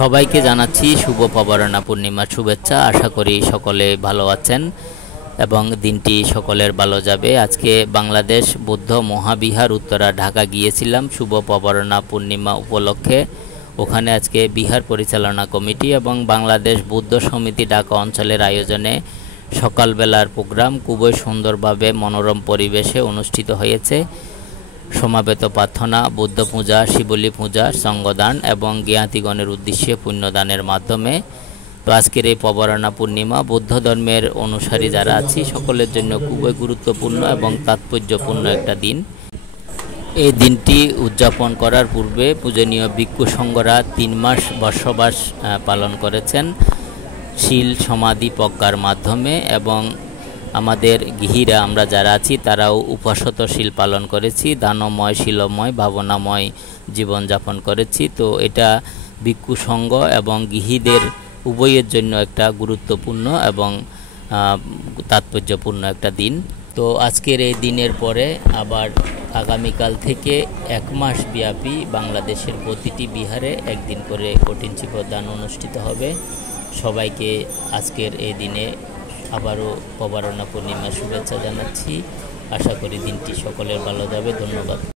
সবাইকে জানাচ্ছি শুভ পবরণা পূর্ণিমার শুভেচ্ছা। আশা করি সকলে ভালো আছেন এবং দিনটি সকলের ভালো যাবে। আজকে বাংলাদেশ বৌদ্ধ মহাবিহার উত্তরা ঢাকা গিয়েছিলাম শুভ পবরণা পূর্ণিমা উপলক্ষে। ওখানে আজকে বিহার পরিচালনা কমিটি এবং বাংলাদেশ বৌদ্ধ সমিতি ঢাকা অঞ্চলের আয়োজনে সকালবেলার প্রোগ্রাম খুবই সুন্দরভাবে মনোরম পরিবেশে অনুষ্ঠিত হয়েছে। সমাবেত প্রার্থনা, বৌদ্ধ পূজা, শিবলী পূজা, সঙ্গদান এবং জ্ঞাতিগণের উদ্দেশ্যে পুণ্যদানের মাধ্যমে। তো আজকের এই পবরণা পূর্ণিমা বৌদ্ধ ধর্মের অনুসারী যারা আছি সকলের জন্য খুবই গুরুত্বপূর্ণ এবং তাৎপর্যপূর্ণ একটা দিন। এই দিনটি উদযাপন করার পূর্বে পূজনীয় ভিক্ষু সংঘরা 3 মাস বর্ষবাস পালন করেছেন শীল সমাধি প্রজ্ঞার মাধ্যমে, এবং আমাদের গৃহীরা আমরা যারা আছি তারাও উপাসতশীল পালন করেছি, দানময় শীলময় ভাবনাময় জীবনযাপন করেছি। তো এটা ভিক্ষু সংঘ এবং গৃহীদের উভয়ের জন্য একটা গুরুত্বপূর্ণ এবং তাৎপর্যপূর্ণ একটা দিন। তো আজকের এই দিনের পরে আবার আগামীকাল থেকে 1 মাস ব্যাপী বাংলাদেশের প্রতিটি বিহারে একদিন করে কঠিন চিপদান অনুষ্ঠিত হবে। সবাইকে আজকের এই দিনে আবারও পবরণা পূর্ণিমার শুভেচ্ছা জানাচ্ছি। আশা করি দিনটি সকলের ভালো যাবে। ধন্যবাদ।